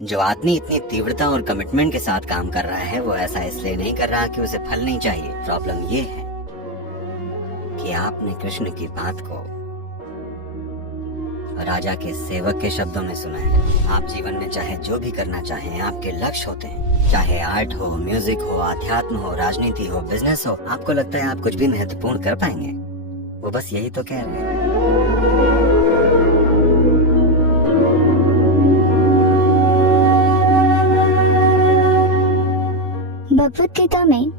जो आदमी इतनी तीव्रता और कमिटमेंट के साथ काम कर रहा है वो ऐसा इसलिए नहीं कर रहा कि उसे फल नहीं चाहिए। प्रॉब्लम ये है कि आपने कृष्ण की बात को राजा के सेवक के शब्दों में सुना है। आप जीवन में चाहे जो भी करना चाहें, आपके लक्ष्य होते हैं, चाहे आर्ट हो, म्यूजिक हो, अध्यात्म हो, राजनीति हो, बिजनेस हो। आपको लगता है आप कुछ भी महत्वपूर्ण कर पाएंगे। वो बस यही तो कह रहे हैं। भगवत गीता में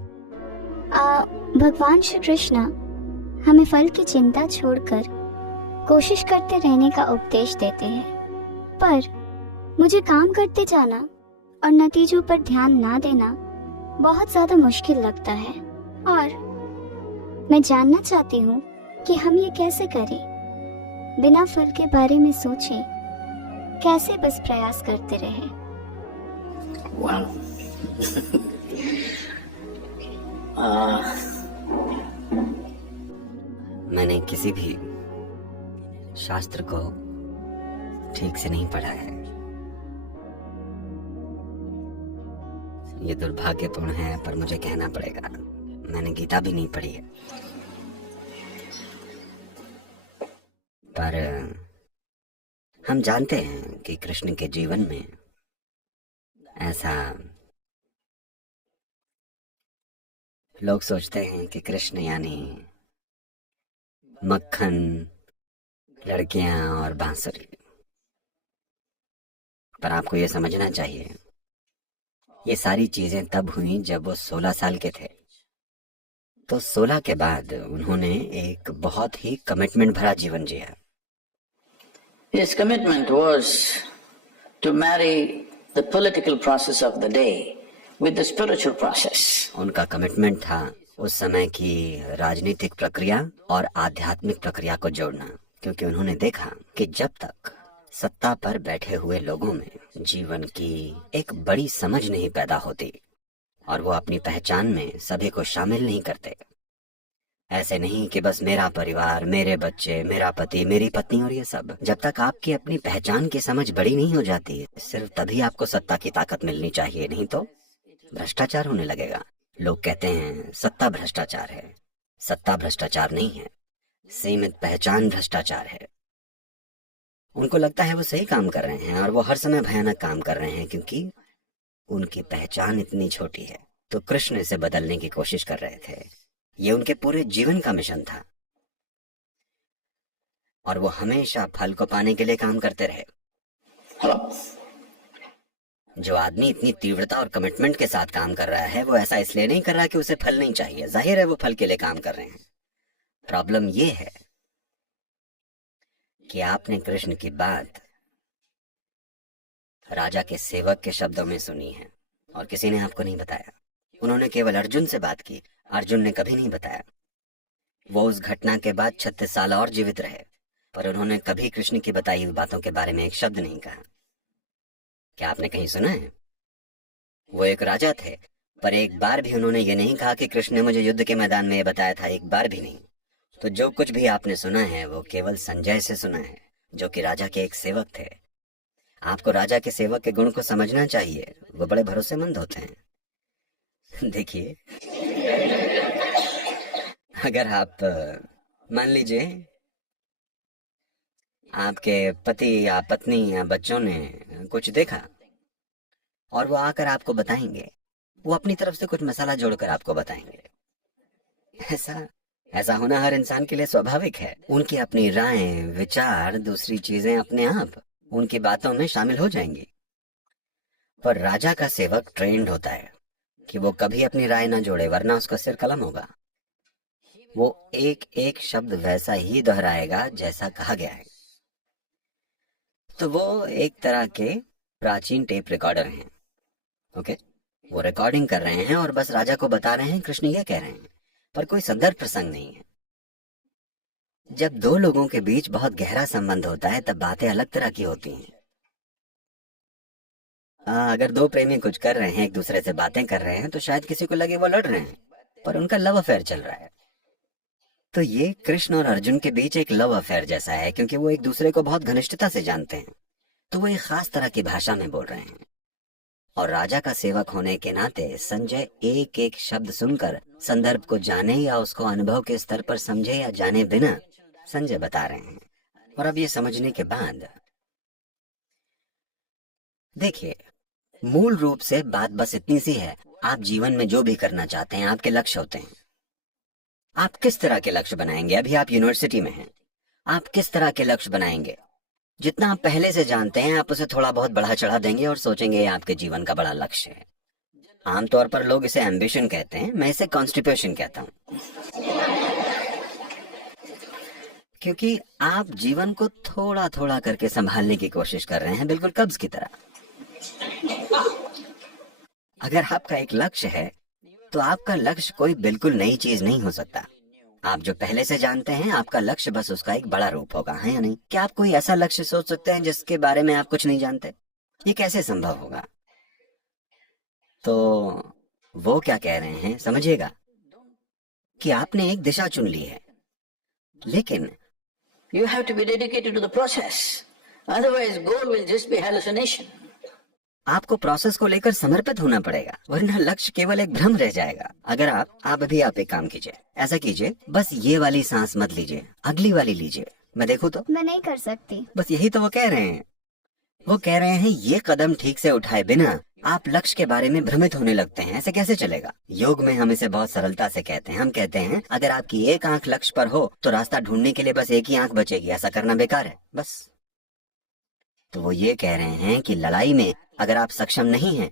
भगवान श्री कृष्ण हमें फल की चिंता छोड़कर कोशिश करते रहने का उपदेश देते हैं। पर मुझे काम करते जाना और नतीजों पर ध्यान ना देना बहुत ज्यादा मुश्किल लगता है, और मैं जानना चाहती हूँ कि हम ये कैसे करें, बिना फल के बारे में सोचे, कैसे बस प्रयास करते रहें। wow. मैंने किसी भी शास्त्र को ठीक से नहीं पढ़ा है। ये दुर्भाग्यपूर्ण है, पर मुझे कहना पड़ेगा, मैंने गीता भी नहीं पढ़ी है। पर हम जानते हैं कि कृष्ण के जीवन में ऐसा लोग सोचते हैं कि कृष्ण यानी मक्खन, लड़कियां और बांसुरी। पर आपको ये समझना चाहिए, ये सारी चीजें तब हुई जब वो 16 साल के थे। तो 16 के बाद उन्होंने एक बहुत ही कमिटमेंट भरा जीवन जिया। His commitment was to marry the political process of the day with the spiritual process. उनका कमिटमेंट था उस समय की राजनीतिक प्रक्रिया और आध्यात्मिक प्रक्रिया को जोड़ना, क्योंकि उन्होंने देखा कि जब तक सत्ता पर बैठे हुए लोगों में जीवन की एक बड़ी समझ नहीं पैदा होती और वो अपनी पहचान में सभी को शामिल नहीं करते, ऐसे नहीं कि बस मेरा परिवार, मेरे बच्चे, मेरा पति, मेरी पत्नी और ये सब, जब तक आपकी अपनी पहचान की समझ बड़ी नहीं हो जाती, सिर्फ तभी आपको सत्ता की ताकत मिलनी चाहिए, नहीं तो भ्रष्टाचार होने लगेगा। लोग कहते हैं सत्ता भ्रष्टाचार है। सत्ता भ्रष्टाचार नहीं है, सीमित पहचान भ्रष्टाचार है। उनको लगता है वो सही काम कर रहे हैं और वो हर समय भयानक काम कर रहे हैं, क्योंकि उनकी पहचान इतनी छोटी है। तो कृष्ण इसे बदलने की कोशिश कर रहे थे। ये उनके पूरे जीवन का मिशन था और वो हमेशा फल को पाने के लिए काम करते रहे। जो आदमी इतनी तीव्रता और कमिटमेंट के साथ काम कर रहा है वो ऐसा इसलिए नहीं कर रहा कि उसे फल नहीं चाहिए। जाहिर है वो फल के लिए काम कर रहे हैं। प्रॉब्लम ये है कि आपने कृष्ण की बात राजा के सेवक के शब्दों में सुनी है और किसी ने आपको नहीं बताया। उन्होंने केवल अर्जुन से बात की, अर्जुन ने कभी नहीं बताया। वो उस घटना के बाद 36 साल और जीवित रहे, पर उन्होंने कभी कृष्ण की बताई हुई बातों के बारे में एक शब्द नहीं कहा। क्या आपने कहीं सुना है? वो एक राजा थे, पर एक बार भी उन्होंने ये नहीं कहा कि कृष्ण ने मुझे युद्ध के मैदान में ये बताया था, एक बार भी नहीं। तो जो कुछ भी आपने सुना है वो केवल संजय से सुना है, जो कि राजा के एक सेवक थे। आपको राजा के सेवक के गुण को समझना चाहिए, वो बड़े भरोसेमंद होते हैं। देखिए, अगर आप मान लीजिए आपके पति या पत्नी या बच्चों ने कुछ देखा और वो आकर आपको बताएंगे, वो अपनी तरफ से कुछ मसाला जोड़कर आपको बताएंगे। ऐसा होना हर इंसान के लिए स्वाभाविक है। उनकी अपनी राय, विचार, दूसरी चीजें अपने आप उनकी बातों में शामिल हो जाएंगी। पर राजा का सेवक ट्रेंड होता है कि वो कभी अपनी राय ना जोड़े, वरना उसका सिर कलम होगा। वो एक एक शब्द वैसा ही दोहराएगा जैसा कहा गया है। तो वो एक तरह के प्राचीन टेप रिकॉर्डर हैं। ओके, वो रिकॉर्डिंग कर रहे हैं और बस राजा को बता रहे हैं कृष्ण ये कह रहे हैं, पर कोई संदर्भ प्रसंग नहीं है। जब दो लोगों के बीच बहुत गहरा संबंध होता है तब बातें अलग तरह की होती हैं। अगर दो प्रेमी कुछ कर रहे हैं, एक दूसरे से बातें कर रहे हैं, तो शायद किसी को लगे वो लड़ रहे हैं, पर उनका लव अफेयर चल रहा है। तो ये कृष्ण और अर्जुन के बीच एक लव अफेयर जैसा है, क्योंकि वो एक दूसरे को बहुत घनिष्ठता से जानते हैं। तो वो एक खास तरह की भाषा में बोल रहे हैं। और राजा का सेवक होने के नाते संजय एक एक शब्द सुनकर संदर्भ को जाने या उसको अनुभव के स्तर पर समझे या जाने बिना संजय बता रहे हैं। और अब ये समझने के बाद देखिए, मूल रूप से बात बस इतनी सी है, आप जीवन में जो भी करना चाहते हैं आपके लक्ष्य होते हैं। आप किस तरह के लक्ष्य बनाएंगे? अभी आप यूनिवर्सिटी में हैं, आप किस तरह के लक्ष्य बनाएंगे? जितना आप पहले से जानते हैं आप उसे थोड़ा बहुत बढ़ा चढ़ा देंगे और सोचेंगे ये आपके जीवन का बड़ा लक्ष्य है। आमतौर पर लोग इसे एम्बिशन कहते हैं, मैं इसे कॉन्स्टिपेशन कहता हूं, क्योंकि आप जीवन को थोड़ा थोड़ा करके संभालने की कोशिश कर रहे हैं, बिल्कुल कब्ज की तरह। अगर आपका एक लक्ष्य है तो आपका लक्ष्य कोई बिल्कुल नई चीज नहीं हो सकता। आप जो पहले से जानते हैं आपका लक्ष्य बस उसका एक बड़ा रूप होगा, है या नहीं? क्या आप कोई ऐसा लक्ष्य सोच सकते हैं जिसके बारे में आप कुछ नहीं जानते? ये कैसे संभव होगा? तो वो क्या कह रहे हैं समझिएगा, कि आपने एक दिशा चुन ली है, लेकिन You have to be dedicated to the process. Otherwise, goal will just be hallucination. आपको प्रोसेस को लेकर समर्पित होना पड़ेगा, वरना लक्ष्य केवल एक भ्रम रह जाएगा। अगर आप एक काम कीजिए, ऐसा कीजिए, बस ये वाली सांस मत लीजिए, अगली वाली लीजिए, मैं देखूं तो। मैं नहीं कर सकती। बस यही तो वो कह रहे हैं। वो कह रहे हैं ये कदम ठीक से उठाए बिना आप लक्ष्य के बारे में भ्रमित होने लगते हैं। ऐसे कैसे चलेगा? योग में हम इसे बहुत सरलता से कहते हैं। हम कहते हैं अगर आपकी एक आंख लक्ष्य पर हो तो रास्ता ढूंढने के लिए बस एक ही आंख बचेगी, ऐसा करना बेकार है, बस। तो वो ये कह रहे हैं कि लड़ाई में अगर आप सक्षम नहीं हैं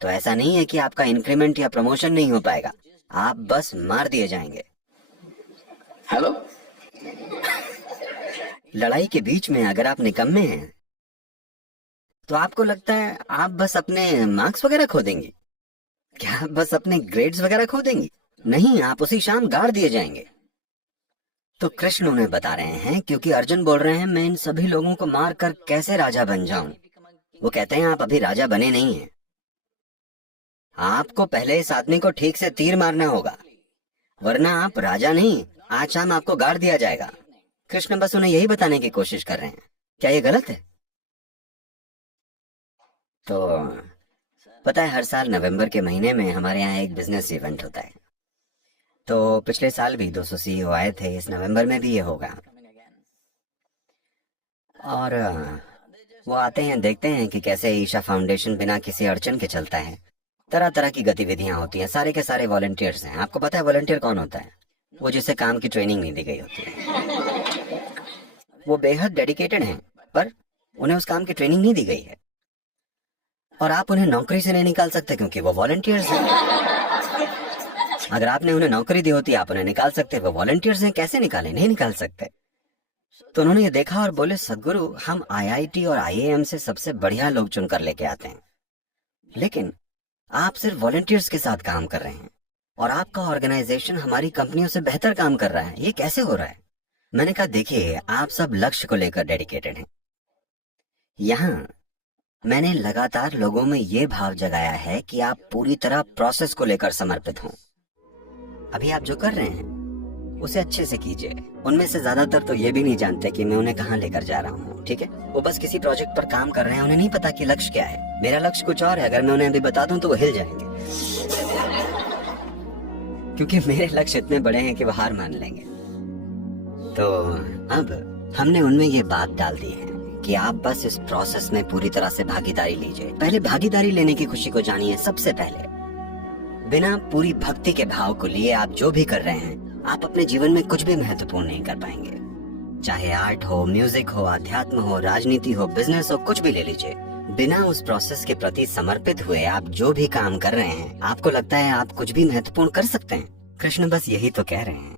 तो ऐसा नहीं है कि आपका इंक्रीमेंट या प्रमोशन नहीं हो पाएगा, आप बस मार दिए जाएंगे। हेलो? लड़ाई के बीच में अगर आप निकम्मे हैं तो आपको लगता है आप बस अपने मार्क्स वगैरह खो देंगे? क्या आप बस अपने ग्रेड्स वगैरह खो देंगी? नहीं, आप उसी शाम गाड़ दिए जाएंगे। तो कृष्ण उन्हें बता रहे हैं, क्योंकि अर्जुन बोल रहे हैं मैं इन सभी लोगों को मार कर कैसे राजा बन जाऊं। वो कहते हैं आप अभी राजा बने नहीं हैं, आपको पहले इस आदमी को ठीक से तीर मारना होगा, वरना आप राजा नहीं, आज शाम आपको गाड़ दिया जाएगा। कृष्ण बस उन्हें यही बताने की कोशिश कर रहे हैं। क्या ये गलत है? तो पता है, हर साल नवंबर के महीने में हमारे यहाँ एक बिजनेस इवेंट होता है। तो पिछले साल भी 200 CEO आए थे, इस नवंबर में भी ये होगा। और वो आते हैं, देखते हैं कि कैसे ईशा फाउंडेशन बिना किसी अड़चन के चलता है। तरह तरह की गतिविधियां होती हैं, सारे के सारे वॉलंटियर्स हैं। आपको पता है वॉलंटियर कौन होता है? वो जिसे काम की ट्रेनिंग नहीं दी गई होती है। वो बेहद डेडिकेटेड हैं, पर उन्हें उस काम की ट्रेनिंग नहीं दी गई है। और आप उन्हें नौकरी से नहीं निकाल सकते क्योंकि वो वॉलंटियर्स हैं। अगर आपने उन्हें नौकरी दी होती आप उन्हें निकाल सकते, वो वॉलंटियर्स हैं, कैसे निकाले? नहीं निकाल सकते। तो उन्होंने ये देखा और बोले सदगुरु, हम IIT और IIM से सबसे बढ़िया लोग चुनकर लेके आते हैं, लेकिन आप सिर्फ वॉलंटियर्स के साथ काम कर रहे हैं और आपका ऑर्गेनाइजेशन हमारी कंपनियों से बेहतर काम कर रहा है, ये कैसे हो रहा है? मैंने कहा देखिए, आप सब लक्ष्य को लेकर डेडिकेटेड हैं। यहाँ मैंने लगातार लोगों में ये भाव जगाया है कि आप पूरी तरह प्रोसेस को लेकर समर्पित हों। अभी आप जो कर रहे हैं उसे अच्छे से कीजिए। उनमें से ज्यादातर तो ये भी नहीं जानते कि मैं उन्हें कहाँ लेकर जा रहा हूँ, ठीक है? वो बस किसी प्रोजेक्ट पर काम कर रहे हैं, उन्हें नहीं पता कि लक्ष्य क्या है। मेरा लक्ष्य कुछ और है, अगर मैं उन्हें अभी बता दूं तो वो हिल जाएंगे, क्योंकि मेरे लक्ष्य इतने बड़े हैं कि वो हार मान लेंगे। तो अब हमने उनमें ये बात डाल दी है कि आप बस इस प्रोसेस में पूरी तरह से भागीदारी लीजिए। पहले भागीदारी लेने की खुशी को जानिए। सबसे पहले बिना पूरी भक्ति के भाव को लिए आप जो भी कर रहे हैं, आप अपने जीवन में कुछ भी महत्वपूर्ण नहीं कर पाएंगे। चाहे आर्ट हो, म्यूजिक हो, अध्यात्म हो, राजनीति हो, बिजनेस हो, कुछ भी ले लीजिए। बिना उस प्रोसेस के प्रति समर्पित हुए आप जो भी काम कर रहे हैं, आपको लगता है आप कुछ भी महत्वपूर्ण कर सकते हैं? कृष्ण बस यही तो कह रहे हैं।